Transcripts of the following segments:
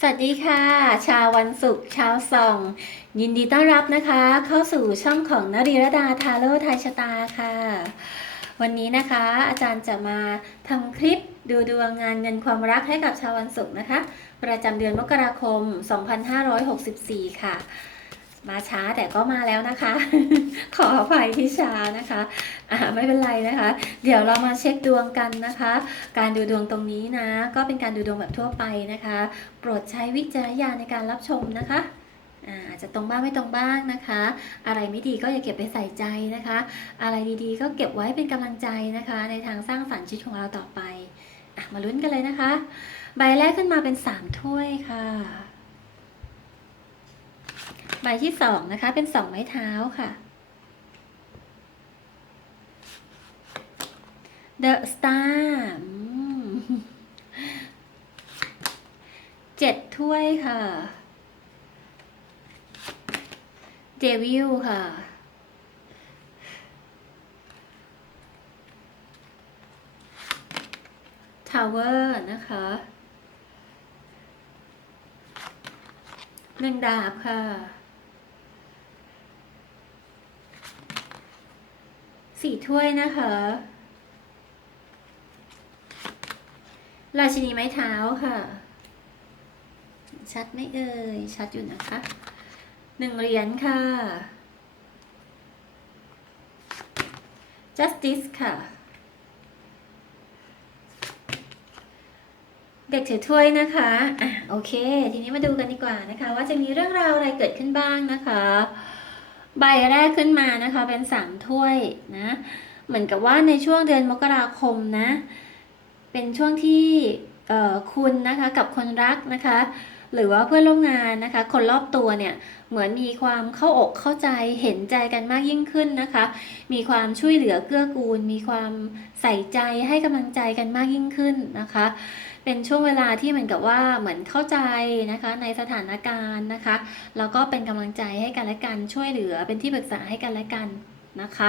สวัสดีค่ะ ชาววันศุกร์ชาวส่อง ยินดีต้อนรับนะคะ เข้าสู่ช่องของนรีรดาทาโร่ไทยชะตาค่ะ วันนี้นะคะ อาจารย์จะมาทำคลิปดูดวงงานเงินความรักให้กับชาววันศุกร์นะคะ ประจำเดือนมกราคม 2564 ค่ะ มาช้าแต่ก็มาแล้วนะคะ ขออภัยที่ช้านะคะอ่าไม่เป็นไรนะคะ เดี๋ยวเรามาเช็คดวงกันนะคะ การดูดวงตรงนี้นะ ก็เป็นการดูดวงแบบทั่วไปนะคะ โปรดใช้วิจารณญาณในการรับชมนะคะอาจจะตรงบ้างไม่ตรงบ้างนะคะ อะไรไม่ดีก็อย่าเก็บไปใส่ใจนะคะ อะไรดีๆ ก็เก็บไว้เป็นกำลังใจนะคะ ในทางสร้างสรรค์ชีวิตของเราต่อไปอมาลุ้นกันเลยนะคะ ใบแรกขึ้นมาเป็นสามถ้วยค่ะ ใบที่สองนะคะ เป็นสองไม้เท้าค่ะ The Star เจ็ดถ้วยค่ะเดวิลค่ะ ทาวเวอร์นะคะหนึ่งดาบค่ะ สี่ถ้วยนะคะ ราชินีไม้เท้าค่ะ ชัดไหม่เอ่ย ชัดอยู่นะคะหนึ่งเหรียญค่ะ justice ค่ะ เด็กถือถ้วยนะคะอะโอเค ทีนี้มาดูกันดีกว่านะคะ ว่าจะมีเรื่องราวอะไรเกิดขึ้นบ้างนะคะ ใบแรกขึ้นมานะคะเป็นสามถ้วยนะ เหมือนกับว่าในช่วงเดือนมกราคมนะ เป็นช่วงที่คุณนะคะกับคนรักนะคะ หรือว่าเพื่อนร่วมงานนะคะ คนรอบตัวเนี่ยเหมือนมีความเข้าอกเข้าใจเห็นใจกันมากยิ่งขึ้นนะคะ มีความช่วยเหลือเกื้อกูล มีความใส่ใจให้กำลังใจกันมากยิ่งขึ้นนะคะ เป็นช่วงเวลาที่เหมือนกับว่าเหมือนเข้าใจนะคะในสถานการณ์นะคะแล้วก็เป็นกำลังใจให้กันและกันช่วยเหลือเป็นที่ปรึกษาให้กันและกันนะคะ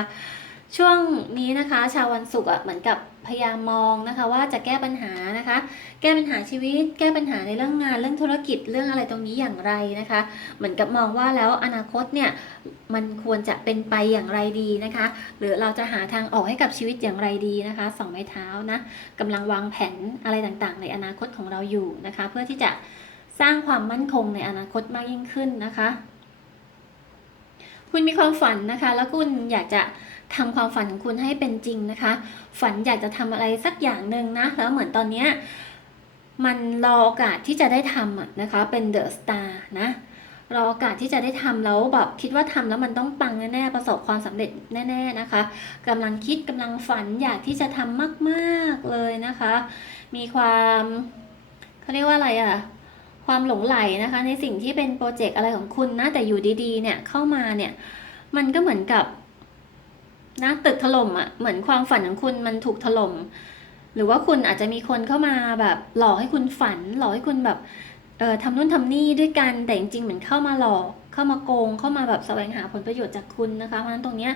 ช่วงนี้นะคะ ชาววันศุกร์อะเหมือนกับพยายามมองนะคะ ว่าจะแก้ปัญหานะคะ แก้ปัญหาชีวิต แก้ปัญหาในเรื่องงานเรื่องธุรกิจเรื่องอะไรตรงนี้อย่างไรนะคะ เหมือนกับมองว่าแล้วอนาคตเนี่ยมันควรจะเป็นไปอย่างไรดีนะคะ หรือเราจะหาทางออกให้กับชีวิตอย่างไรดีนะคะสองไม้เท้านะกำลังวางแผนอะไรต่างๆ ในอนาคตของเราอยู่นะคะ เพื่อที่จะสร้างความมั่นคงในอนาคตมากยิ่งขึ้นนะคะ คุณมีความฝันนะคะ แล้วคุณอยากจะ ทำความฝันของคุณให้เป็นจริงนะคะ ฝันอยากจะทำอะไรสักอย่างหนึ่งนะ แล้วเหมือนตอนเนี้ยมันรอโอกาสที่จะได้ทำนะคะ เป็นเดอะสตาร์นะรอโอกาสที่จะได้ทำแล้วแบบคิดว่าทำแล้วมันต้องปังแน่ๆประสบความสำเร็จแน่ ๆนะคะกำลังคิดกำลังฝันอยากที่จะทำมากๆเลยนะคะ มีความเขาเรียกว่าอะไรอะความหลงไหลนะคะ ในสิ่งที่เป็นโปรเจกต์อะไรของคุณนะแต่อยู่ดีๆเนี่ยเข้ามาเนี่ยมันก็เหมือนกับ นะตึกถล่มอะเหมือนความฝันของคุณมันถูกถล่มหรือว่าคุณอาจจะมีคนเข้ามาแบบหลอกให้คุณฝัน หลอกให้คุณแบบเอ่อทำนู่นทำนี่ด้วยกันแต่จริงๆเหมือนเข้ามาหลอกเข้ามาโกง เข้ามาแบบแสวงหาผลประโยชน์จากคุณนะคะ เพราะฉะนั้นตรงเนี้ย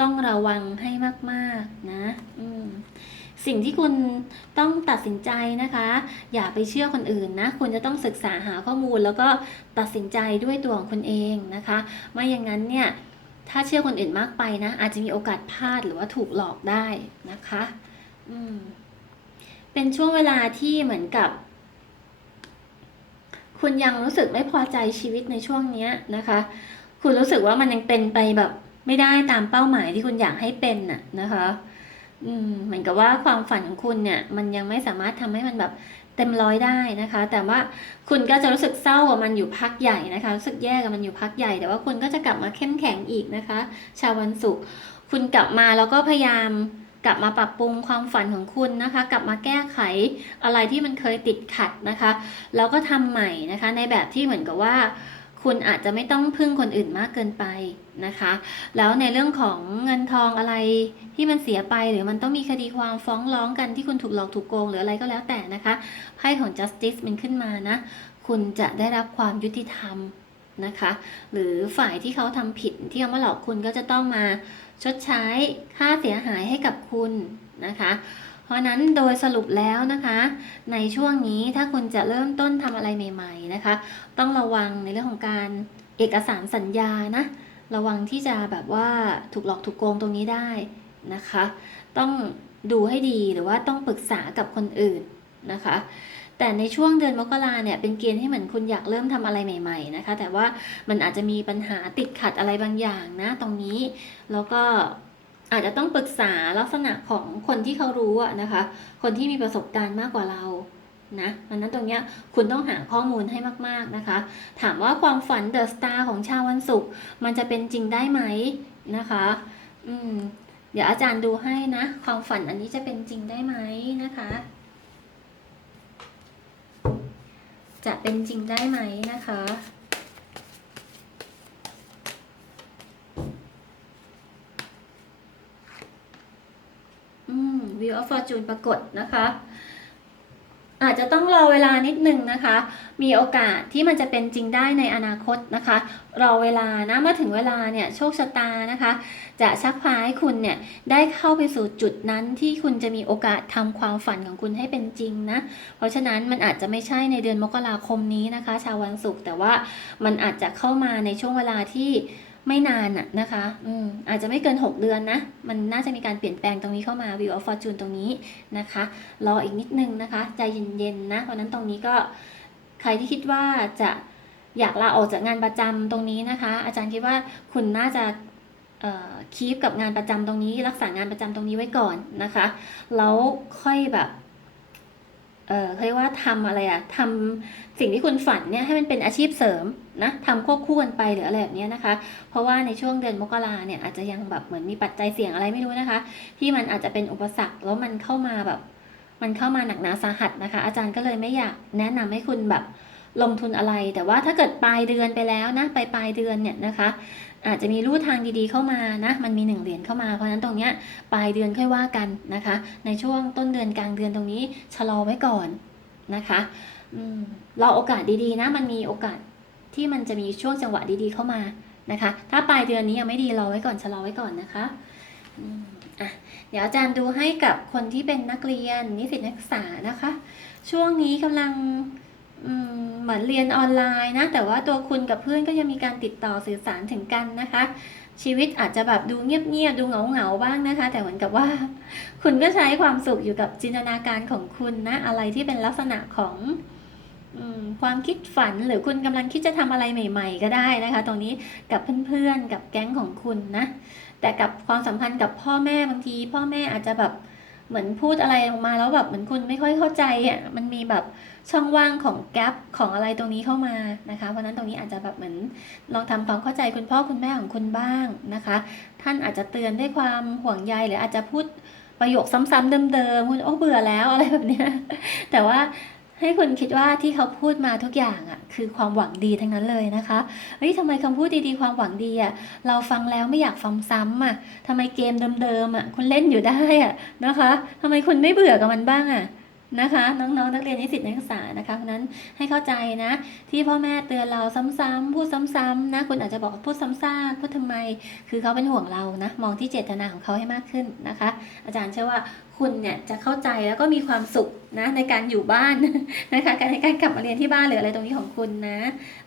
ต้องระวังให้มากๆนะอืมสิ่งที่คุณต้องตัดสินใจนะคะ อย่าไปเชื่อคนอื่นนะคุณจะต้องศึกษาหาข้อมูลแล้วก็ตัดสินใจด้วยตัวของคุณเองนะคะ ไม่อย่างนั้นเนี่ย ถ้าเชื่อคนอื่นมากไปนะ อาจจะมีโอกาสพลาดหรือว่าถูกหลอกได้นะคะอืมเป็นช่วงเวลาที่เหมือนกับ คุณยังรู้สึกไม่พอใจชีวิตในช่วงเนี้ยนะคะ คุณรู้สึกว่ามันยังเป็นไปแบบไม่ได้ตามเป้าหมายที่คุณอยากให้เป็นน่ะนะคะ อืมเหมือนกับว่าความฝันของคุณเนี่ย มันยังไม่สามารถทำให้มันแบบ เต็มร้อยได้นะคะ แต่ว่าคุณก็จะรู้สึกเศร้ากับมันอยู่พักใหญ่นะคะรู้สึกแย่กับมันอยู่พักใหญ่ แต่ว่าคุณก็จะกลับมาเข้มแข็งอีกนะคะ ชาววันศุกร์คุณกลับมาแล้วก็พยายามกลับมาปรับปรุงความฝันของคุณนะคะ กลับมาแก้ไขอะไรที่มันเคยติดขัดนะคะ แล้วก็ทำใหม่นะคะ ในแบบที่เหมือนกับว่า คุณอาจจะไม่ต้องพึ่งคนอื่นมากเกินไปนะคะ แล้วในเรื่องของเงินทองอะไรที่มันเสียไปหรือมันต้องมีคดีความฟ้องร้องกันที่คุณถูกหลอกถูกโกงหรืออะไรก็แล้วแต่นะคะไพ่ของ justice มันขึ้นมานะ คุณจะได้รับความยุติธรรมนะคะ หรือฝ่ายที่เขาทำผิดที่เขามาหลอกคุณก็จะต้องมาชดใช้ค่าเสียหายให้กับคุณนะคะ เพราะนั้นโดยสรุปแล้วนะคะ ในช่วงนี้ถ้าคุณจะเริ่มต้นทำอะไรใหม่ ๆนะคะ ต้องระวังในเรื่องของการเอกสารสัญญานะระวังที่จะแบบว่าถูกหลอกถูกโกงตรงนี้ได้นะคะ ต้องดูให้ดีหรือว่าต้องปรึกษากับคนอื่นนะคะ แต่ในช่วงเดือนมกราเนี่ยเป็นเกณฑ์ที่เหมือนคุณอยากเริ่มทำอะไรใหม่ๆนะคะ แต่ว่ามันอาจจะมีปัญหาติดขัดอะไรบางอย่างนะตรงนี้ แล้วก็ อาจจะต้องปรึกษาลักษณะของคนที่เขารู้อะนะคะ คนที่มีประสบการณ์มากกว่าเรานะดังนั้นตรงเนี้ยคุณต้องหาข้อมูลให้มากๆนะคะ ถามว่าความฝันเดอะสตาร์ของชาววันศุกร์มันจะเป็นจริงได้ไหมนะคะ อืม เดี๋ยวอาจารย์ดูให้นะ ความฝันอันนี้จะเป็นจริงได้ไหมนะคะ จะเป็นจริงได้ไหมนะคะ อืม Wheel of Fortune ปรากฏนะคะ อาจจะต้องรอเวลานิดนึงนะคะ มีโอกาสที่มันจะเป็นจริงได้ในอนาคตนะคะ รอเวลานะเมื่อถึงเวลาเนี่ยโชคชะตานะคะ จะชักพาให้คุณเนี่ยได้เข้าไปสู่จุดนั้นที่คุณจะมีโอกาสทำความฝันของคุณให้เป็นจริงนะ เพราะฉะนั้นมันอาจจะไม่ใช่ในเดือนมกราคมนี้นะคะ ชาววันศุกร์แต่ว่ามันอาจจะเข้ามาในช่วงเวลาที่ ไม่นานอะนะคะ อืมอาจจะไม่เกิน 6 เดือนนะ มันน่าจะมีการเปลี่ยนแปลงตรงนี้เข้ามา View of Fortune ตรงนี้นะคะ รออีกนิดนึงนะคะ ใจเย็นๆนะ เพราะนั้นตรงนี้ก็ใครที่คิดว่าจะอยากลาออกจากงานประจำตรงนี้นะคะ อาจารย์คิดว่าคุณน่าจะคีปกับงานประจำตรงนี้ รักษางานประจำตรงนี้ไว้ก่อนนะคะ แล้วค่อยแบบ เออเขาเรียกว่าทำอะไรอะทำสิ่งที่คุณฝันเนี่ยให้มันเป็นอาชีพเสริมนะทำควบคู่กันไปหรืออะไรแบบนี้นะคะ เพราะว่าในช่วงเดือนมกราเนี่ยอาจจะยังแบบเหมือนมีปัจจัยเสี่ยงอะไรไม่รู้นะคะ ที่มันอาจจะเป็นอุปสรรคแล้วมันเข้ามาแบบ มันเข้ามาหนักหนาสาหัสนะคะ อาจารย์ก็เลยไม่อยากแนะนำให้คุณแบบลงทุนอะไร แต่ว่าถ้าเกิดปลายเดือนไปแล้วนะไปปลายเดือนเนี่ยนะคะ อาจจะมีรูทางดีๆเข้ามานะ มันมีหนึ่งเหรียญเข้ามา เพราะฉะนั้นตรงเนี้ยปลายเดือนค่อยว่ากันนะคะ ในช่วงต้นเดือนกลางเดือนตรงนี้ชะลอไว้ก่อนนะคะอรอโอกาสดีๆนะ มันมีโอกาสที่มันจะมีช่วงจังหวะดีๆเข้ามานะคะ ถ้าปลายเดือนนี้ยังไม่ดีรอไว้ก่อนชะลอไว้ก่อนนะคะอะเดี๋ยวอาจารย์ดูให้กับคนที่เป็นนักเรียนนิสิตนักศึกษานะคะ ช่วงนี้กำลัง เหมือนเรียนออนไลน์นะ แต่ว่าตัวคุณกับเพื่อนก็ยังมีการติดต่อสื่อสารถึงกันนะคะ ชีวิตอาจจะแบบดูเงียบๆดูเหงาๆบ้างนะคะ แต่เหมือนกับว่า คุณก็ใช้ความสุขอยู่กับจินตนาการของคุณนะ อะไรที่เป็นลักษณะของอความคิดฝันหรือคุณกำลังคิดจะทำอะไรใหม่ ๆ ก็ได้นะคะ ตรงนี้กับเพื่อนๆกับแก๊งของคุณนะ แต่กับความสัมพันธ์กับพ่อแม่บางที พ่อแม่อาจจะแบบ เหมือนพูดอะไรออกมาแล้วแบบเหมือนคุณไม่ค่อยเข้าใจอะมันมีแบบช่องว่างของแกลบของอะไรตรงนี้เข้ามานะคะเพราะนั้นตรงนี้อาจจะแบบเหมือนลองทำความเข้าใจคุณพ่อคุณแม่ของคุณบ้างนะคะ ท่านอาจจะเตือนด้วยความห่วงใยหรืออาจจะพูดประโยคซ้ำๆเดิมๆคุณโอ้เบื่อแล้วอะไรแบบเนี้ยแต่ว่า ให้คุณคิดว่าที่เขาพูดมาทุกอย่างอะคือความหวังดีทั้งนั้นเลยนะคะเฮ้ยทำไมคำพูดดีๆความหวังดีอะเราฟังแล้วไม่อยากฟังซ้ำอะทำไมเกมเดิมๆอะคุณเล่นอยู่ได้อะนะคะทำไมคุณไม่เบื่อกับมันบ้างอะ นะคะ น้องๆ นักเรียนนิสิตนักศึกษานะคะเพราะฉะนั้นให้เข้าใจนะ ที่พ่อแม่เตือนเราซ้ำๆพูดซ้ำๆนะคุณอาจจะบอกพูดซ้ำซากพูดทำไม คือเขาเป็นห่วงเรานะ มองที่เจตนาของเขาให้มากขึ้นนะคะ อาจารย์เชื่อว่าคุณเนี่ยจะเข้าใจแล้วก็มีความสุขนะในการอยู่บ้านนะคะ การในการกลับมาเรียนที่บ้านหรืออะไรตรงนี้ของคุณนะ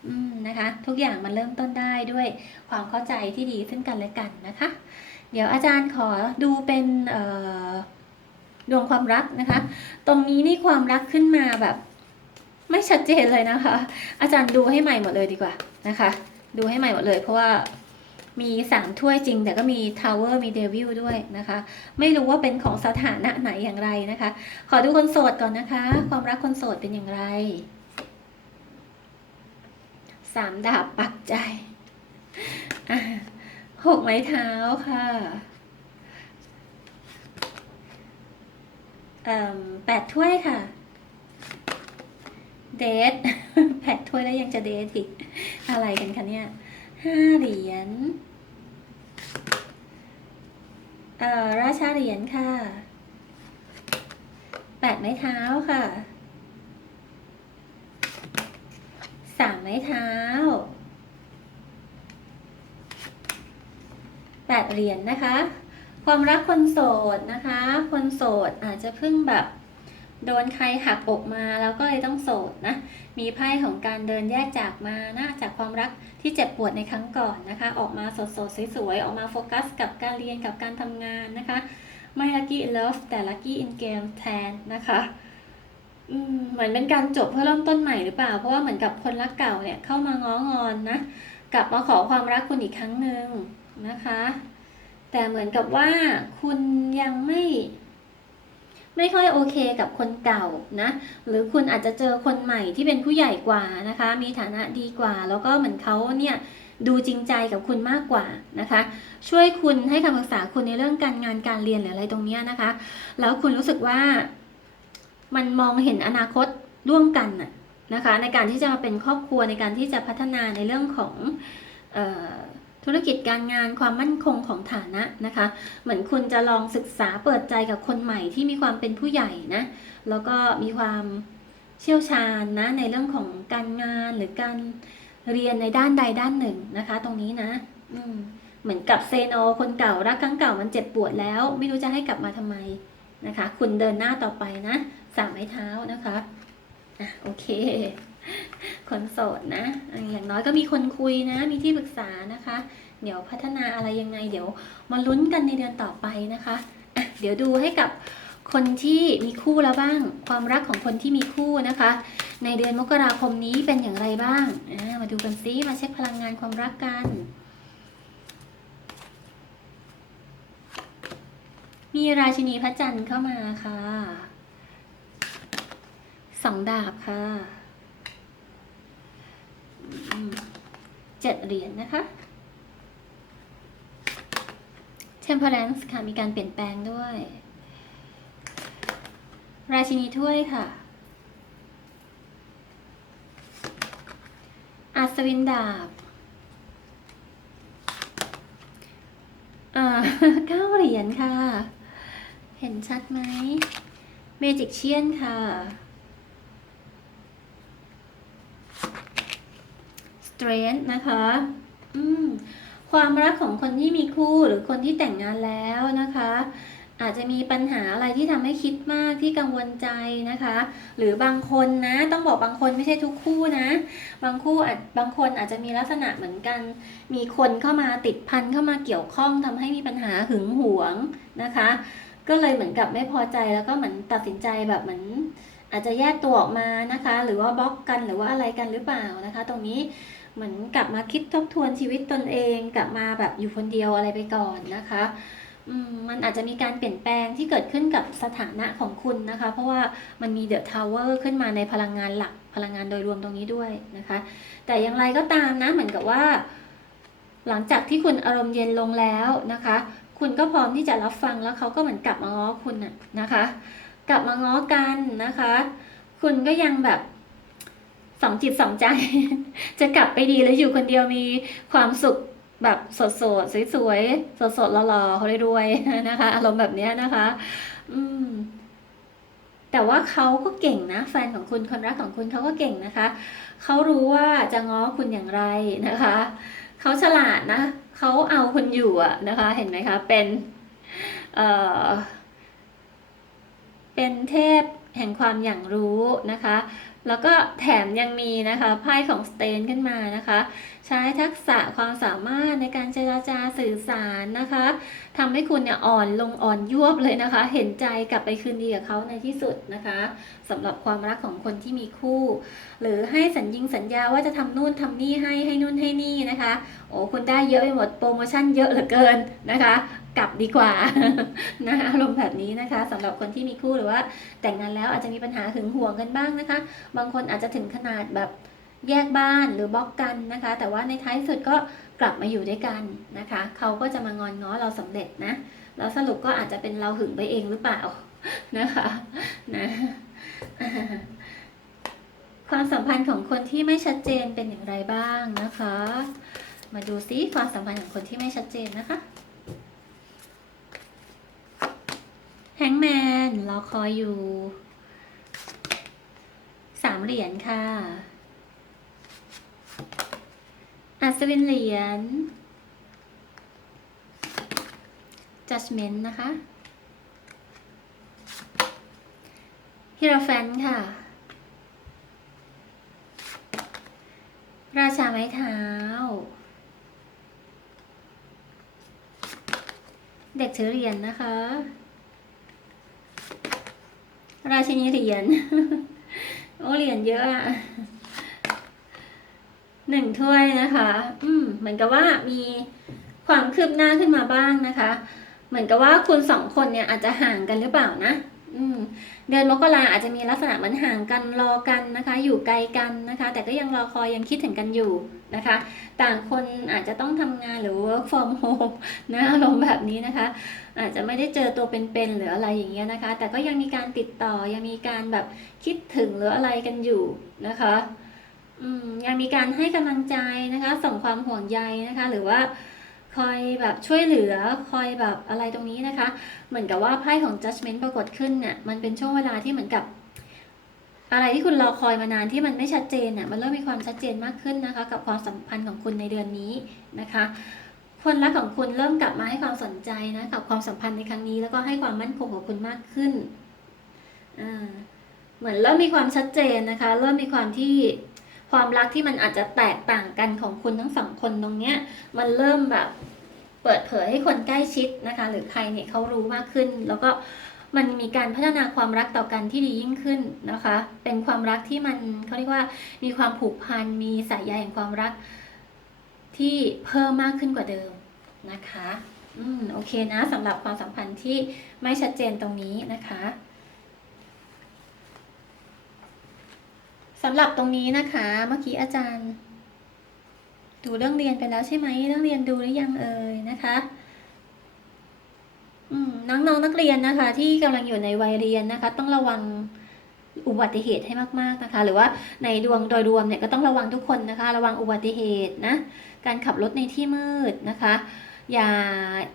อืมนะคะ ทุกอย่างมันเริ่มต้นได้ด้วยความเข้าใจที่ดีซึ่งกันและกันนะคะ เดี๋ยวอาจารย์ขอดูเป็นเอ่อ ดวงความรักนะคะ ตรงนี้นี่ความรักขึ้นมาแบบ ไม่ชัดเจนเลยนะคะ อาจารย์ดูให้ใหม่หมดเลยดีกว่านะคะ ดูให้ใหม่หมดเลย เพราะว่ามีสามถ้วยจริง แต่ก็มีทาวเวอร์มีเดวิลด้วยนะคะ ไม่รู้ว่าเป็นของสถานะไหนอย่างไรนะคะ ขอดูคนโสดก่อนนะคะ ความรักคนโสดเป็นอย่างไรสามดาบปักใจหกไม้เท้าค่ะเอ่ม แปดถ้วยค่ะ เดทแปดถ้วยแล้วยังจะเดทอีก อะไรกันคะเนี่ยห้าเหรียญเอ่อราชาเหรียญค่ะ แปดไม้เท้าค่ะ สามไม้เท้า แปดเหรียญนะคะ ความรักคนโสดนะคะ คนโสดอาจจะเพิ่งแบบโดนใครหักอกมาแล้วก็เลยต้องโสดนะ มีไพ่ของการเดินแยกจากมานะ จากความรักที่เจ็บปวดในครั้งก่อนนะคะ ออกมาสดๆสวยๆ ออกมาโฟกัสกับการเรียนกับการทำงานนะคะ ไม่ lucky in love แต่ lucky in game แทนนะคะเหมือนเป็นการจบเพื่อเริ่มต้นใหม่หรือเปล่า เพราะว่าเหมือนกับคนรักเก่าเนี่ยเข้ามาง้องอนนะ กลับมาขอความรักคุณอีกครั้งหนึ่งนะคะ แต่เหมือนกับว่าคุณยังไม่ไม่ค่อยโอเคกับคนเก่านะ หรือคุณอาจจะเจอคนใหม่ที่เป็นผู้ใหญ่กว่านะคะ มีฐานะดีกว่า แล้วก็เหมือนเขาเนี่ยดูจริงใจกับคุณมากกว่านะคะ ช่วยคุณให้คำปรึกษาคุณในเรื่องการงานการเรียนหรืออะไรตรงเนี้ยนะคะ แล้วคุณรู้สึกว่ามันมองเห็นอนาคตร่วมกันน่ะนะคะ ในการที่จะมาเป็นครอบครัวในการที่จะพัฒนาในเรื่องของออ ธุรกิจการงานความมั่นคงของฐานะนะคะ เหมือนคุณจะลองศึกษาเปิดใจกับคนใหม่ที่มีความเป็นผู้ใหญ่นะ แล้วก็มีความเชี่ยวชาญนะในเรื่องของการงานหรือการเรียนในด้านใดด้านหนึ่งนะคะ ตรงนี้นะ อืมเหมือนกับเซโนคนเก่ารักครั้งเก่ามันเจ็บปวดแล้ว ไม่รู้จะให้กลับมาทำไมนะคะ คุณเดินหน้าต่อไปนะสามไม้เท้านะคะอะโอเค คนโสดนะ อย่างน้อยก็มีคนคุยนะ มีที่ปรึกษานะคะ เดี๋ยวพัฒนาอะไรยังไง เดี๋ยวมาลุ้นกันในเดือนต่อไปนะคะะเดี๋ยวดูให้กับคนที่มีคู่แล้วบ้าง ความรักของคนที่มีคู่นะคะ ในเดือนมกราคมนี้เป็นอย่างไรบ้าง มาดูกันซิ มาเช็คพลังงานความรักกัน มีราชินีพระจันทร์เข้ามาค่ะสองดาบค่ะ เจ็ดเหรียญนะคะ Temperance ค่ะ มีการเปลี่ยนแปลงด้วย ราชินีถ้วยค่ะ อัศวินดาบอ่าเก้าเหรียญค่ะ เห็นชัดไหมเมจิกเชียนค่ะ สเตรนนะคะ อืมความรักของคนที่มีคู่หรือคนที่แต่งงานแล้วนะคะ อาจจะมีปัญหาอะไรที่ทำให้คิดมากที่กังวลใจนะคะ หรือบางคนนะ ต้องบอกบางคนไม่ใช่ทุกคู่นะ บางคู่อาจบางคนอาจจะมีลักษณะเหมือนกัน มีคนเข้ามาติดพันเข้ามาเกี่ยวข้องทำให้มีปัญหาหึงหวงนะคะ ก็เลยเหมือนกับไม่พอใจแล้วก็เหมือนตัดสินใจแบบเหมือนอาจจะแยกตัวออกมานะคะ หรือว่าบล็อกกันหรือว่าอะไรกันหรือเปล่านะคะ ตรงนี้ เหมือนกลับมาคิดทบทวนชีวิตตนเอง กลับมาแบบอยู่คนเดียวอะไรไปก่อนนะคะมันอาจจะมีการเปลี่ยนแปลงที่เกิดขึ้นกับสถานะของคุณนะคะ เพราะว่ามันมีเดอะทาวเวอร์ขึ้นมาในพลังงานหลักพลังงานโดยรวมตรงนี้ด้วยนะคะ แต่อย่างไรก็ตามนะเหมือนกับว่า หลังจากที่คุณอารมณ์เย็นลงแล้วนะคะ คุณก็พร้อมที่จะรับฟังแล้วเขาก็เหมือนกลับมาง้อคุณน่ะนะคะ กลับมาง้อกันนะคะ คุณก็ยังแบบ สองจิตสองใจ จะกลับไปดีหรืออยู่คนเดียวมีความสุขแบบสดสดสวยสวยสดสดๆหล่อๆรวยๆนะคะ อารมณ์แบบนี้นะคะ อืม แต่ว่าเขาก็เก่งนะ แฟนของคุณคนรักของคุณเขาก็เก่งนะคะเขารู้ว่าจะง้อคุณอย่างไรนะคะเขาฉลาดนะเขาเอาคุณอยู่อะนะคะ เห็นไหมคะ เป็น เอ่อ เป็นเทพ แห่งความอย่างรู้นะคะ แล้วก็แถมยังมีนะคะไพ่ของสเตนขึ้นมานะคะ ใช้ทักษะความสามารถในการเจราจาสื่อสารนะคะทำให้คุณเนี่ยอ่อนลงอ่อนยวบเลยนะคะ เห็นใจกลับไปคืนดีกับเขาในที่สุดนะคะสำหรับความรักของคนที่มีคู่ หรือให้สัญญิงสัญญาว่าจะทำนู่นทำนี่ให้ให้นู่นให้นี่นะคะ โอ้คุณได้เยอะไปหมดโปรโมชั่นเยอะเหลือเกินนะคะ กลับดีกว่านะคะอารมณ์แบบนี้นะคะสำหรับคนที่มีคู่หรือว่า แต่งงานแล้วอาจจะมีปัญหาหึงหวงกันบ้างนะคะ บางคนอาจจะถึงขนาดแบบแยกบ้านหรือบล็อกกันนะคะ แต่ว่าในท้ายสุดก็กลับมาอยู่ด้วยกันนะคะ เขาก็จะมางอนง้อเราสำเร็จนะแล้วสรุปก็อาจจะเป็นเราหึงไปเองหรือเปล่านะคะนะความสัมพันธ์ของคนที่ไม่ชัดเจนเป็นอย่างไรบ้างนะคะ มาดูซิความสัมพันธ์ของคนที่ไม่ชัดเจนนะคะ แฮงแมนรอคอยอยู่สามเหรียญค่ะ อัศวินเหรียญ judgment นะคะฮิราแฟนค่ะ ราชาไม้เท้า เด็กถือเหรียญนะคะ ราชินีเหรียญโอ้เหรียญเยอะอะหนึ่งถ้วยนะคะ อืม เหมือนกับว่ามีความคืบหน้าขึ้นมาบ้างนะคะ เหมือนกับว่าคุณสองคนเนี่ยอาจจะห่างกันหรือเปล่านะ เดือนมกราอาจจะมีลักษณะเหมือนห่างกันรอกันนะคะ อยู่ไกลกันนะคะ แต่ก็ยังรอคอยยังคิดถึงกันอยู่นะคะ ต่างคนอาจจะต้องทำงานหรือ work from home นะอารมณ์แบบนี้นะคะ อาจจะไม่ได้เจอตัวเป็นๆหรืออะไรอย่างเงี้ยนะคะ แต่ก็ยังมีการติดต่อยังมีการแบบคิดถึงหรืออะไรกันอยู่นะคะยังมีการให้กำลังใจนะคะ ส่งความห่วงใยนะคะ หรือว่า คอยแบบช่วยเหลือคอยแบบอะไรตรงนี้นะคะ เหมือนกับว่าไพ่ของ judgment ปรากฏขึ้นเนี่ยมันเป็นช่วงเวลาที่เหมือนกับ อะไรที่คุณรอคอยมานานที่มันไม่ชัดเจนเนี่ยมันเริ่มมีความชัดเจนมากขึ้นนะคะ กับความสัมพันธ์ของคุณในเดือนนี้นะคะคนรักของคุณเริ่มกลับมาให้ความสนใจนะกับความสัมพันธ์ในครั้งนี้ แล้วก็ให้ความมั่นคงของคุณมากขึ้น เหมือนเริ่มมีความชัดเจนนะคะ เริ่มมีความที่ ความรักที่มันอาจจะแตกต่างกันของคุณทั้งสองคนตรงเนี้ย มันเริ่มแบบเปิดเผยให้คนใกล้ชิดนะคะ หรือใครเนี่ยเขารู้มากขึ้น แล้วก็มันมีการพัฒนาความรักต่อกันที่ดียิ่งขึ้นนะคะ เป็นความรักที่มันเขาเรียกว่ามีความผูกพันมีสายใยแห่งความรักที่เพิ่มมากขึ้นกว่าเดิมนะคะ อืม โอเคนะสำหรับความสัมพันธ์ที่ไม่ชัดเจนตรงนี้นะคะำหรับตรงนี้นะคะ เมื่อกี้อาจารย์ ดูเรื่องเรียนไปแล้วใช่ไหมเรื่องเรียนดูหรือยังเอ่ยนะคะอืมน้องๆนักเรียนนะคะ ที่กำลังอยู่ในวัยเรียนนะคะ ต้องระวังอุบัติเหตุให้มากๆนะคะ หรือว่าในดวงโดยรวมเนี่ยก็ต้องระวังทุกคนนะคะ ระวังอุบัติเหตุนะการขับรถในที่มืดนะคะ อย่า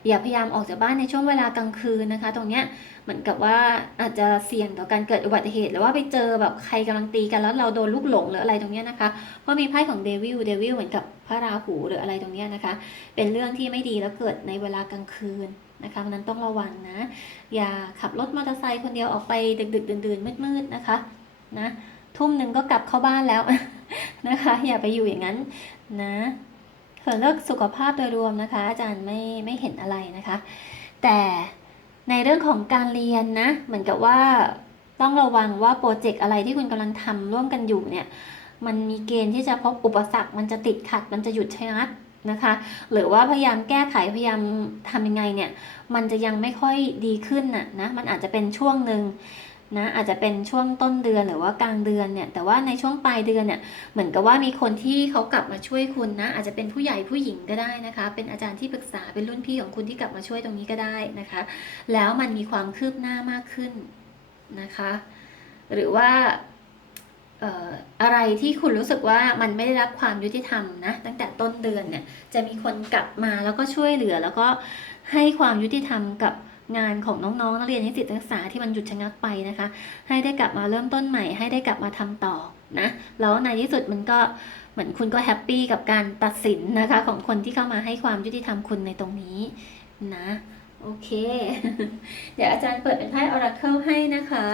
อย่าพยายามออกจากบ้านในช่วงเวลากลางคืนนะคะ ตรงเนี้ยเหมือนกับว่าอาจจะเสี่ยงต่อการเกิดอุบัติเหตุ หรือว่าไปเจอแบบใครกำลังตีกันแล้วเราโดนลูกหลงหรืออะไรตรงเนี้ยนะคะเพราะมีไพ่ของเดวิลเดวิลเหมือนกับพระราหูหรืออะไรตรงเนี้ยนะคะ เป็นเรื่องที่ไม่ดีแล้วเกิดในเวลากลางคืนนะคะเพราะฉะนั้นต้องระวังนะ อย่าขับรถมอเตอร์ไซค์คนเดียวออกไปดึก ๆ ดื่นๆมืดๆนะคะนะทุ่มหนึ่งก็กลับเข้าบ้านแล้วนะคะ อย่าไปอยู่อย่างนั้นนะ ส่วนเรื่องสุขภาพโดยรวมนะคะ อาจารย์ไม่ไม่เห็นอะไรนะคะ แต่ในเรื่องของการเรียนนะ เหมือนกับว่าต้องระวังว่าโปรเจกต์อะไรที่คุณกำลังทำร่วมกันอยู่เนี่ย มันมีเกณฑ์ที่จะพบอุปสรรค มันจะติดขัด มันจะหยุดชะงักนะคะ หรือว่าพยายามแก้ไข พยายามทำยังไงเนี่ย มันจะยังไม่ค่อยดีขึ้นน่ะนะ มันอาจจะเป็นช่วงหนึ่ง นะอาจจะเป็นช่วงต้นเดือนหรือว่ากลางเดือนเนี่ยแต่ว่าในช่วงปลายเดือนเนี่ยเหมือนกับว่ามีคนที่เขากลับมาช่วยคุณนะอาจจะเป็นผู้ใหญ่ผู้หญิงก็ได้นะคะ เป็นอาจารย์ที่ปรึกษาเป็นรุ่นพี่ของคุณที่กลับมาช่วยตรงนี้ก็ได้นะคะ แล้วมันมีความคืบหน้ามากขึ้นนะคะ หรือว่าอะไรที่คุณรู้สึกว่ามันไม่ได้รับความยุติธรรมนะตั้งแต่ต้นเดือนเนี่ยจะมีคนกลับมาแล้วก็ช่วยเหลือ แล้วก็ให้ความยุติธรรมกับ งานของน้องๆนักเรียนนิสิตนักศึกษาที่มันหยุดชะงักไปนะคะ ให้ได้กลับมาเริ่มต้นใหม่ ให้ได้กลับมาทำต่อนะแล้วในที่สุดมันก็เหมือนคุณก็แฮปปี้กับการตัดสินนะคะของคนที่เข้ามาให้ความยุติธรรมคุณในตรงนี้นะ โอเค เดี๋ยวอาจารย์เปิดเป็นไพ่ Oracle ให้นะคะ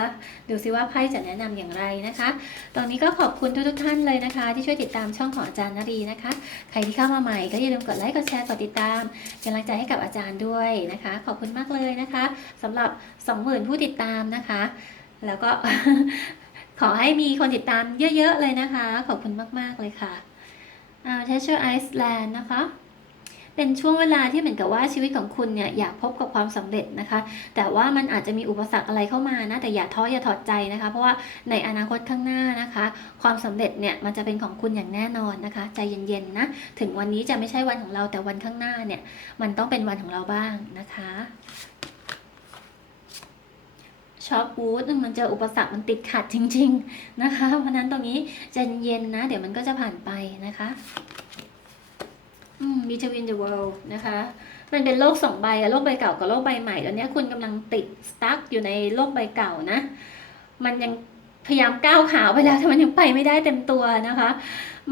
ดูซิว่าไพ่จะแนะนำอย่างไรนะคะ ตอนนี้ก็ขอบคุณทุกๆท่านเลยนะคะ ที่ช่วยติดตามช่องของอาจารย์นรีนะคะ ใครที่เข้ามาใหม่ก็อย่าลืมกดไลค์ กดแชร์ กดติดตามเป็นกำลังใจให้กับอาจารย์ด้วยนะคะ ขอบคุณมากเลยนะคะสำหรับ 20,000 ผู้ติดตามนะคะ แล้วก็ขอให้มีคนติดตามเยอะๆเลยนะคะ ขอบคุณมากๆเลยค่ะอ่า Treasure Iceland นะคะ เป็นช่วงเวลาที่เหมือนกับว่าชีวิตของคุณเนี่ยอยากพบกับความสำเร็จนะคะ แต่ว่ามันอาจจะมีอุปสรรคอะไรเข้ามานะแต่อย่าท้ออย่าถอดใจนะคะ เพราะว่าในอนาคตข้างหน้านะคะ ความสำเร็จเนี่ยมันจะเป็นของคุณอย่างแน่นอนนะคะ ใจเย็นๆนะถึงวันนี้จะไม่ใช่วันของเราแต่วันข้างหน้าเนี่ยมันต้องเป็นวันของเราบ้างนะคะชอปวูดมันเจออุปสรรคมันติดขัดจริง ๆ นะคะ เพราะนั้นตรงนี้ใจเย็นๆนะ เดี๋ยวมันก็จะผ่านไปนะคะ อืม Between the World นะคะ มันเป็นโลกสองใบอะโลกใบเก่ากับโลกใบใหม่ตอนนี้ยคุณกำลังติดสตั๊กอยู่ในโลกใบเก่านะ มันยังพยายามก้าวขาไปแล้วแต่มันยังไปไม่ได้เต็มตัวนะคะ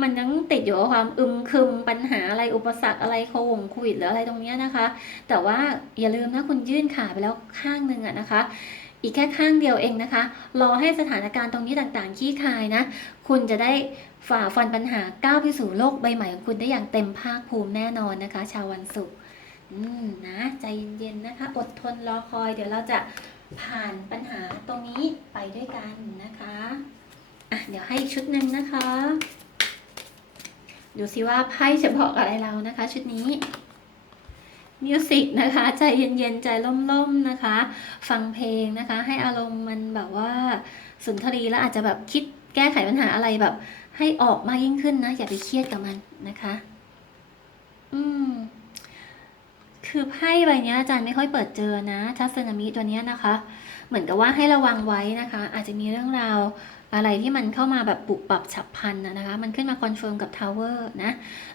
มันยังติดอยู่กับความอึมครึมปัญหาอะไรอุปสรรคอะไรโควงโควิดหรืออะไรตรงเนี้ยนะคะ แต่ว่าอย่าลืมนะคุณยื่นขาไปแล้วข้างหนึ่งอะนะคะ อีกแค่ข้างเดียวเองนะคะ รอให้สถานการณ์ตรงนี้ต่างๆขี้คายนะ คุณจะได้ ฝ่าฟันปัญหาก้าวไปสู่โลกใบใหม่ของคุณได้อย่างเต็มภาคภูมิแน่นอนนะคะ ชาววันศุกร์อืมนะใจเย็นๆนะคะ อดทนรอคอย เดี๋ยวเราจะผ่านปัญหาตรงนี้ไปด้วยกันนะคะอะเดี๋ยวให้อีกชุดหนึ่งนะคะ ดูสิว่าไพ่จะบอกอะไรเรานะคะ ชุดนี้มิวสิกนะคะ ใจเย็นๆ ใจล่มๆนะคะ ฟังเพลงนะคะ ให้อารมณ์มันแบบว่าสุนทรีแล้วอาจจะแบบคิดแก้ไขปัญหาอะไรแบบ ให้ออกมากยิ่งขึ้นนะ อย่าไปเครียดกับมันนะคะ อืม คือไพ่ใบนี้อาจารย์ไม่ค่อยเปิดเจอนะทัศนามิตัวนี้นะคะ เหมือนกับว่าให้ระวังไว้นะคะ อาจจะมีเรื่องราวอะไรที่มันเข้ามาแบบปรับปรับฉับพลันนะนะคะ มันขึ้นมาคอนเฟิร์มกับทาวเวอร์นะ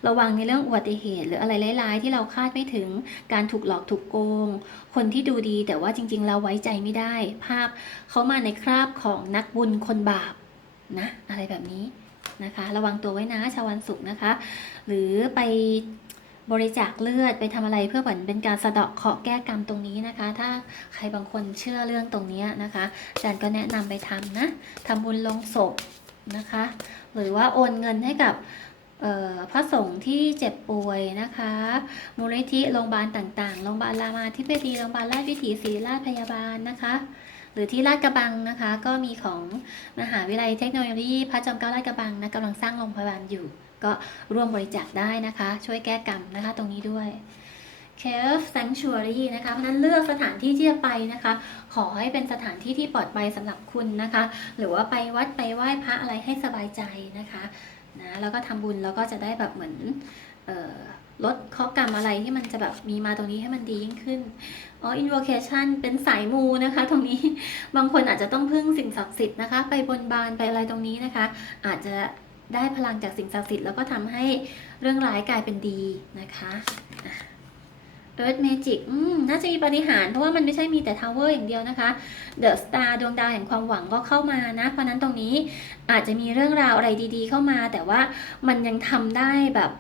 ระวังในเรื่องอุบัติเหตุ หรืออะไรร้ายๆ ที่เราคาดไม่ถึง การถูกหลอกถูกโกง คนที่ดูดีแต่ว่าจริง ๆ เราไว้ใจไม่ได้ ภาพเขามาในคราบของนักบุญคนบาปนะ อะไรแบบนี้ นะคะ ระวังตัวไว้นะชาววันศุกร์นะคะ หรือไปบริจาคเลือดไปทำอะไรเพื่อเหมือนเป็นการสะเดาะเคราะห์แก้กรรมตรงนี้นะคะ ถ้าใครบางคนเชื่อเรื่องตรงนี้นะคะอาจารย์ก็แนะนำไปทำนะทำบุญลงศพนะคะ หรือว่าโอนเงินให้กับพระสงฆ์ที่เจ็บป่วยนะคะ มูลนิธิโรงพยาบาลต่างๆ โรงพยาบาลรามาธิบดี โรงพยาบาลราชวิถีศรีราชพยาบาลนะคะ หรือที่ลาดกระบังนะคะ ก็มีของมหาวิทยาลัยเทคโนโลยีพระจอมเกล้าลาดกระบังนะกำลังสร้างโรงพยาบาลอยู่ ก็ร่วมบริจาคได้นะคะ ช่วยแก้กรรมนะคะ ตรงนี้ด้วย Cave Sanctuary นะคะ เพราะนั้นเลือกสถานที่ที่จะไปนะคะ ขอให้เป็นสถานที่ที่ปลอดภัยสำหรับคุณนะคะ หรือว่าไปวัดไปไหว้พระอะไรให้สบายใจนะคะนะแล้วก็ทำบุญแล้วก็จะได้แบบเหมือนเอ่อ ลดข้อกรรมอะไรที่มันจะแบบมีมาตรงนี้ให้มันดียิ่งขึ้น อ๋อ invocation เป็นสายมูนะคะ ตรงนี้ บางคนอาจจะต้องพึ่งสิ่งศักดิ์สิทธิ์นะคะ ไปบนบานไปอะไรตรงนี้นะคะ อาจจะได้พลังจากสิ่งศักดิ์สิทธิ์แล้วก็ทำให้เรื่องร้ายกลายเป็นดีนะคะเอะ Earth Magic อืมน่าจะมีปฏิหารเพราะว่ามันไม่ใช่มีแต่ทาวเวอร์อย่างเดียวนะคะ The Star ดวงดาวแห่งความหวังก็เข้ามานะ เพราะฉะนั้นตรงนี้อาจจะมีเรื่องราวอะไรดี ๆ เข้ามา แต่ว่ามันยังทำได้แบบ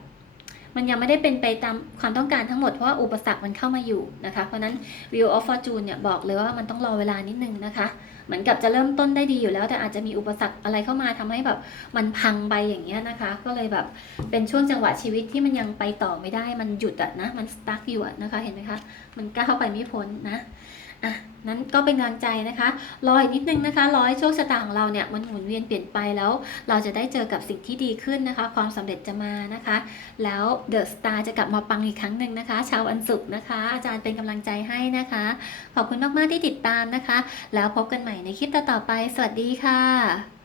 มันยังไม่ได้เป็นไปตามความต้องการทั้งหมดเพราะว่าอุปสรรคมันเข้ามาอยู่นะคะ เพราะนั้น Wheel of Fortune เนี่ยบอกเลยว่ามันต้องรอเวลานิดนึงนะคะ เหมือนกับจะเริ่มต้นได้ดีอยู่แล้ว แต่อาจจะมีอุปสรรคอะไรเข้ามาทำให้แบบมันพังไปอย่างเงี้ยนะคะ ก็เลยแบบเป็นช่วงจังหวะชีวิตที่มันยังไปต่อไม่ได้มันหยุดอะนะมันสตั๊กอยู่อะนะคะเห็นไหมคะมันก้าวไปไม่พ้นนะ อะนั้นก็เป็นกำลังใจนะคะ รออีกนิดนึงนะคะ รอให้โชคชะตาของเราเนี่ยมันหมุนเวียนเปลี่ยนไปแล้ว เราจะได้เจอกับสิ่งที่ดีขึ้นนะคะ ความสำเร็จจะมานะคะ แล้วเดอะสตาร์จะกลับมาปังอีกครั้งหนึ่งนะคะชาวอันสุกนะคะ อาจารย์เป็นกำลังใจให้นะคะ ขอบคุณมากๆที่ติดตามนะคะ แล้วพบกันใหม่ในคลิปต่อๆไป สวัสดีค่ะ